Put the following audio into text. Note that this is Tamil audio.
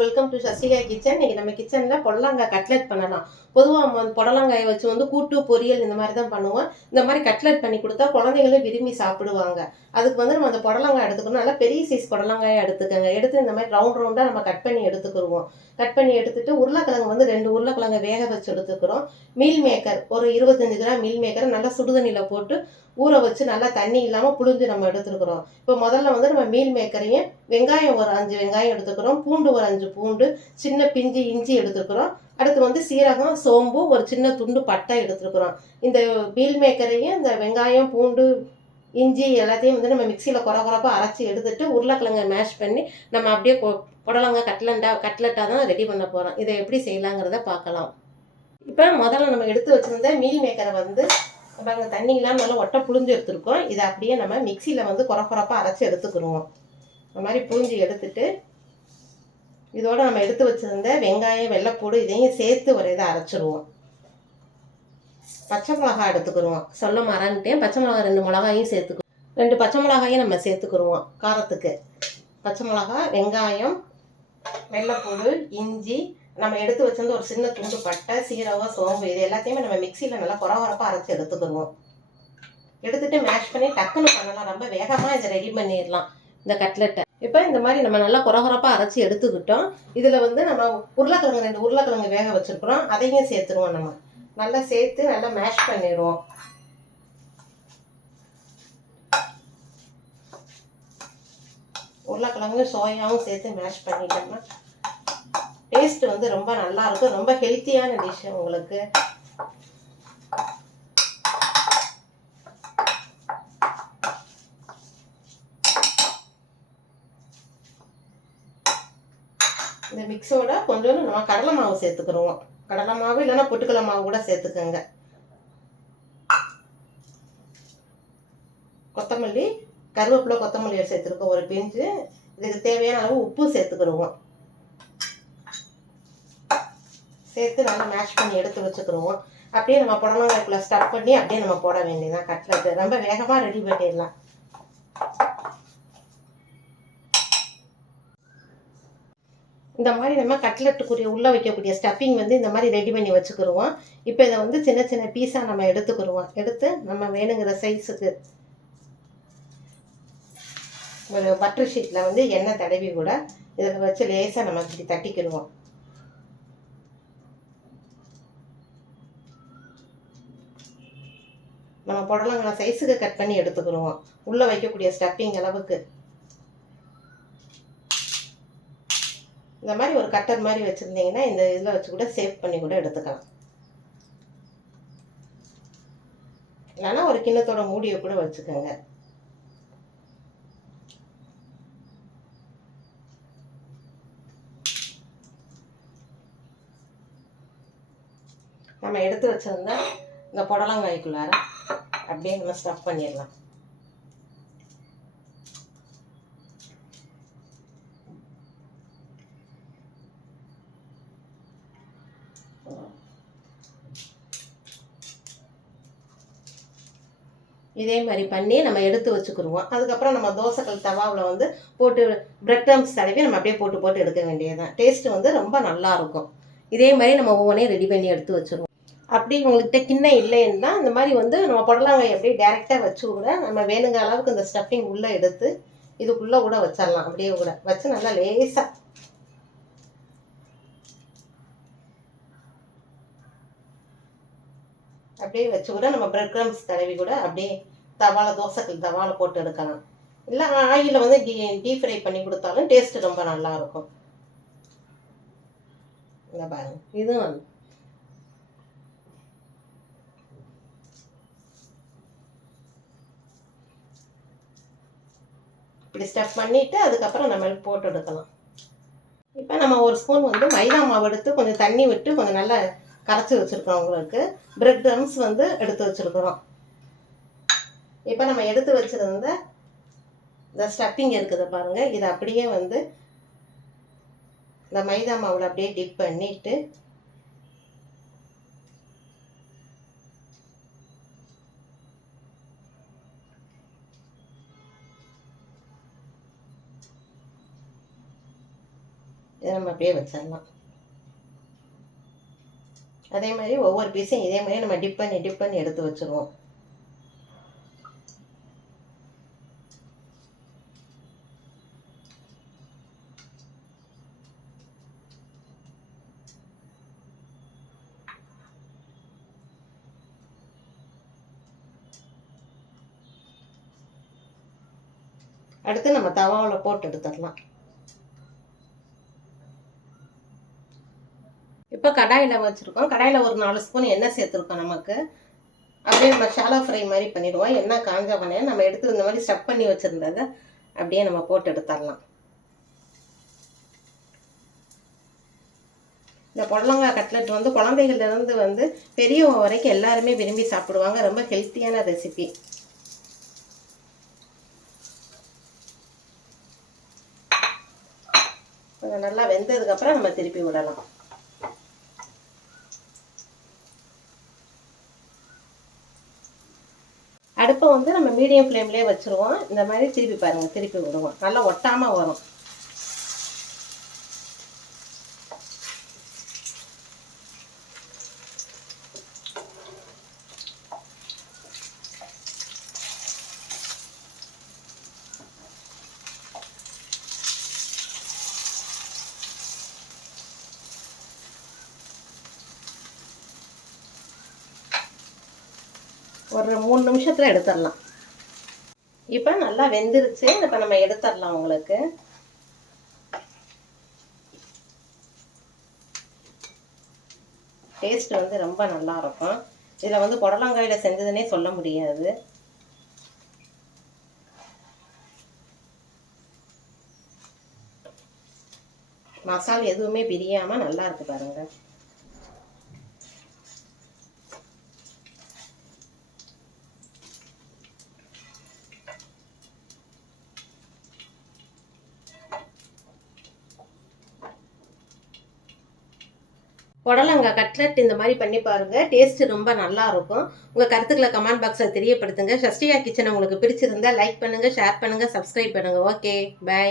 Welcome to Sasika kitchen. இன்னைக்கு நம்ம கிச்சனில் புடலங்காய் கட்லெட் பண்ணலாம். பொதுவாக புடலங்காயை வச்சு கூட்டு பொரியல் இந்த மாதிரி தான் பண்ணுவோம். இந்த மாதிரி கட்லெட் பண்ணி கொடுத்தா குழந்தைங்களும் விரும்பி சாப்பிடுவாங்க. அதுக்கு நம்ம அந்த புடலங்காய் எடுத்துக்கணும். நல்லா பெரிய சைஸ் புடலங்காயை எடுத்துக்கோங்க. எடுத்து இந்த மாதிரி ரவுண்டாக நம்ம கட் பண்ணி எடுத்துக்கிடுவோம். கட் பண்ணி எடுத்துட்டு உருளைக்கிழங்கு 2 உருளைக்கிழங்கு வேக வச்சு எடுத்துக்கிறோம். மீல் மேக்கர் ஒரு 25 கிராம் மீல் மேக்கரை நல்லா சுடுதண்ணியில் போட்டு ஊற வச்சு நல்லா தண்ணி இல்லாமல் புழிஞ்சு நம்ம எடுத்துருக்குறோம். இப்போ முதல்ல நம்ம மீல் மேக்கரையும் வெங்காயம் ஒரு 5 வெங்காயம் எடுத்துக்கிறோம். பூண்டு ஒரு 5 பூண்டு, சின்ன பிஞ்சு இஞ்சி எடுத்துக்கிறோம். அடுத்து சீரகம், சோம்பு, ஒரு சின்ன துண்டு பட்டை எடுத்துருக்குறோம். இந்த மீல் மேக்கரையும் இந்த வெங்காயம், பூண்டு, இஞ்சி எல்லாத்தையும் நம்ம மிக்சியில் குறப்பாக அரைச்சி எடுத்துட்டு உருளைக்கிழங்கை மேஷ் பண்ணி நம்ம அப்படியே புடலங்காய் கட்லெட்டாக தான் ரெடி பண்ண போகிறோம். இதை எப்படி செய்யலாங்கிறத பார்க்கலாம். இப்போ முதல்ல நம்ம எடுத்து வச்சுருந்த மீல் மேக்கரை நம்ம தண்ணி இல்லாமல் நல்லா ஒட்டை புழிஞ்சு எடுத்துருக்கோம். இதை அப்படியே நம்ம மிக்சியில் குறப்பாக அரைச்சி எடுத்துக்கிடுவோம். இந்த மாதிரி புழிஞ்சு எடுத்துட்டு இதோட நம்ம எடுத்து வச்சுருந்த வெங்காயம், வெள்ளைப்பூடு இதையும் சேர்த்து ஒரு இதை அரைச்சிடுவோம். பச்சை மிளகாய் எடுத்துக்கிடுவோம். சொல்ல மறந்துட்டேன், பச்சை மிளகாய் 2 மிளகாயும் சேர்த்துக்குவோம். 2 பச்சை மிளகாயும் நம்ம சேர்த்துக்கிடுவோம் காரத்துக்கு. பச்சை மிளகாய், வெங்காயம், வெள்ளைப்பூடு, இஞ்சி, நம்ம எடுத்து வச்சிருந்த ஒரு சின்ன துண்டு பட்டை, சீரகம், சோம்பு இது எல்லாத்தையுமே நம்ம மிக்சியில் நல்லா குறப்பாக அரைச்சி எடுத்துக்கிடுவோம். எடுத்துட்டு மேஷ் பண்ணி டக்குன்னு பண்ணலாம். ரொம்ப வேகமாக இதை ரெடி பண்ணிடலாம் இந்த கட்லெட்டை. இப்போ இந்த மாதிரி நம்ம நல்லா குறப்பாக அரைச்சி எடுத்துக்கிட்டோம். இதில் நம்ம உருளைக்கிழங்கு 2 உருளைக்கிழங்கு வேக வச்சுருக்குறோம். அதையும் சேர்த்துருவோம். நம்ம நல்லா சேர்த்து நல்லா மேஷ் பண்ணிடுவோம். உருளைக்கிழங்கு சோயாவும் சேர்த்து மேஷ் பண்ணிட்டோம்னா டேஸ்ட் ரொம்ப நல்லா இருக்கும். ரொம்ப ஹெல்த்தியான டிஷ் உங்களுக்கு. இந்த மிக்ஸோட கொஞ்சோண்டு நம்ம கடலை மாவு சேர்த்துக்கிறோம். கடலை மாவு இல்லைன்னா பொட்டுக்கடலை மாவு கூட சேர்த்துக்கோங்க. கொத்தமல்லி, கருவேப்பிலை, கொத்தமல்லியை சேர்த்துருக்கோம் ஒரு பிஞ்சு. இதுக்கு தேவையான அளவு உப்பு சேர்த்துக்கிடுவோம். சேர்த்து நல்லா மேஷ் பண்ணி எடுத்து வச்சுக்கிடுவோம். அப்படியே நம்ம புடலங்காய்க்குள்ள ஸ்டஃப் பண்ணி அப்படியே நம்ம போட வேண்டியதுதான் கட்லெட்டு. ரொம்ப வேகமாக ரெடி பண்ணிடலாம். இந்த மாதிரி நம்ம கட்லெட்டுக்குரிய உள்ளே வைக்கக்கூடிய ஸ்டஃபிங் இந்த மாதிரி ரெடி பண்ணி வச்சுக்கிடுவோம். இப்போ இதை சின்ன சின்ன பீஸாக நம்ம எடுத்துக்கிடுவோம். எடுத்து நம்ம வேணுங்கிற சைஸுக்கு ஒரு பட்டர் ஷீட்டில் எண்ணெய் தடவி கூட இதில் வச்சு லேசாக நம்ம இப்படி தட்டிக்கிடுவோம். நம்ம புடலங்காய் சைஸுக்கு கட் பண்ணி எடுத்துக்கிடுவோம். உள்ளே வைக்கக்கூடிய ஸ்டஃபிங் அளவுக்கு. இந்த மாதிரி ஒரு கட்டர் மாதிரி வச்சுருந்தீங்கன்னா இந்த இதில் வச்சு கூட சேவ் பண்ணி கூட எடுத்துக்கலாம். இல்லைன்னா ஒரு கிண்ணத்தோட மூடியை கூட வச்சுக்கோங்க. நம்ம எடுத்து வச்சிருந்தா இந்த புடலங்காய்க்குள்ளார அப்படியே நம்ம ஸ்டஃப் பண்ணிடலாம். இதே மாதிரி பண்ணி நம்ம எடுத்து வச்சுக்கிடுவோம். அதுக்கப்புறம் நம்ம தோசைக்கல் தவாவில் போட்டு பிரெட் க்ரம்ஸ் தடவி நம்ம அப்படியே போட்டு எடுக்க வேண்டியதுதான். டேஸ்ட்டு ரொம்ப நல்லா இருக்கும். இதே மாதிரி நம்ம ஒவ்வொன்றையும் ரெடி பண்ணி எடுத்து வச்சுருவோம். அப்படி உங்கள்கிட்ட கிண்ணம் இல்லைன்னா இந்த மாதிரி நம்ம புடலங்காய் அப்படியே டேரெக்டாக வச்சு கூட நம்ம வேணுங்க அளவுக்கு இந்த ஸ்டஃபிங் உள்ளே எடுத்து இதுக்குள்ளே கூட வச்சிடலாம். அப்படியே கூட வச்சு நல்லா லேசாக அப்படியே வச்சு கூட நம்ம பிரெட் க்ரம்ஸ் தடவி கூட அப்படியே தோசைக்கல் தவாவில் போட்டு எடுக்கலாம். இல்லை ஆயிலில் டீப் ஃப்ரை பண்ணி கொடுத்தாலும் டேஸ்ட்டு ரொம்ப நல்லா இருக்கும். இந்த பாருங்க, இதுவும் இப்படி ஸ்டஃப் பண்ணிவிட்டு அதுக்கப்புறம் நம்ம போட்டு எடுக்கலாம். இப்போ நம்ம ஒரு ஸ்பூன் மைதா மாவு எடுத்து கொஞ்சம் தண்ணி விட்டு கொஞ்சம் நல்லா கரைச்சி வச்சுருக்கோம். உங்களுக்கு பிரெட் க்ரம்ஸ் எடுத்து வச்சுருக்குறோம். இப்போ நம்ம எடுத்து வச்சுருந்த இந்த ஸ்டஃபிங் இருக்குது பாருங்கள். இதை அப்படியே இந்த மைதா மாவில் அப்படியே டிப் பண்ணிவிட்டு இதை நம்ம அப்படியே வச்சிடலாம். அதே மாதிரி ஒவ்வொரு பீஸையும் இதே மாதிரி நம்ம டிப் பண்ணி எடுத்து வச்சுருவோம். அடுத்து நம்ம தவாவில் போட்டு எடுத்துடலாம். இப்போ கடாயில் வச்சுருக்கோம். கடாயில் ஒரு 4 ஸ்பூன் எண்ணெய் சேர்த்துருக்கோம். நமக்கு அப்படியே நம்ம ஷாலோ ஃப்ரை மாதிரி பண்ணிடுவோம். எண்ணெய் காஞ்ச உடனே நம்ம எடுத்து இந்த மாதிரி ஸ்டஃப் பண்ணி வச்சுருந்ததை அப்படியே நம்ம போட்டு எடுத்துடலாம். இந்த புடலங்காய் கட்லெட் வந்து குழந்தைகள்லேருந்து வந்து பெரியவங்க வரைக்கும் எல்லாருமே விரும்பி சாப்பிடுவாங்க. ரொம்ப ஹெல்த்தியான ரெசிபி. கொஞ்சம் நல்லா வெந்ததுக்கப்புறம் நம்ம திருப்பி விடலாம். அடுப்பை வந்து நம்ம மீடியம் ஃப்ளேம்லேயே வச்சுருவோம். இந்த மாதிரி திருப்பி பாருங்கள், திருப்பி விடுவோம். நல்லா ஒட்டாமல் வரும். ஒரு 3 நிமிஷத்தில் எடுத்துடலாம். இப்போ நல்லா வெந்துருச்சு. இப்போ நம்ம எடுத்துடலாம். உங்களுக்கு டேஸ்ட் வந்து ரொம்ப நல்லா இருக்கும். இதில் வந்து புடலங்காயில் செஞ்சதுன்னே சொல்ல முடியாது. மசாலா எதுவுமே பிரியாமல் நல்லா இருக்கு பாருங்க. புடலங்காய் கட்லெட் இந்த மாதிரி பண்ணி பாருங்கள். டேஸ்ட்டு ரொம்ப நல்லா இருக்கும். உங்கள் கருத்துக்களை கமெண்ட் பாக்ஸில் தெரியப்படுத்துங்க. ஷஷ்டியா கிச்சனை உங்களுக்கு பிடிச்சிருந்தா லைக் பண்ணுங்கள், ஷேர் பண்ணுங்கள், சப்ஸ்கிரைப் பண்ணுங்கள். Okay, by.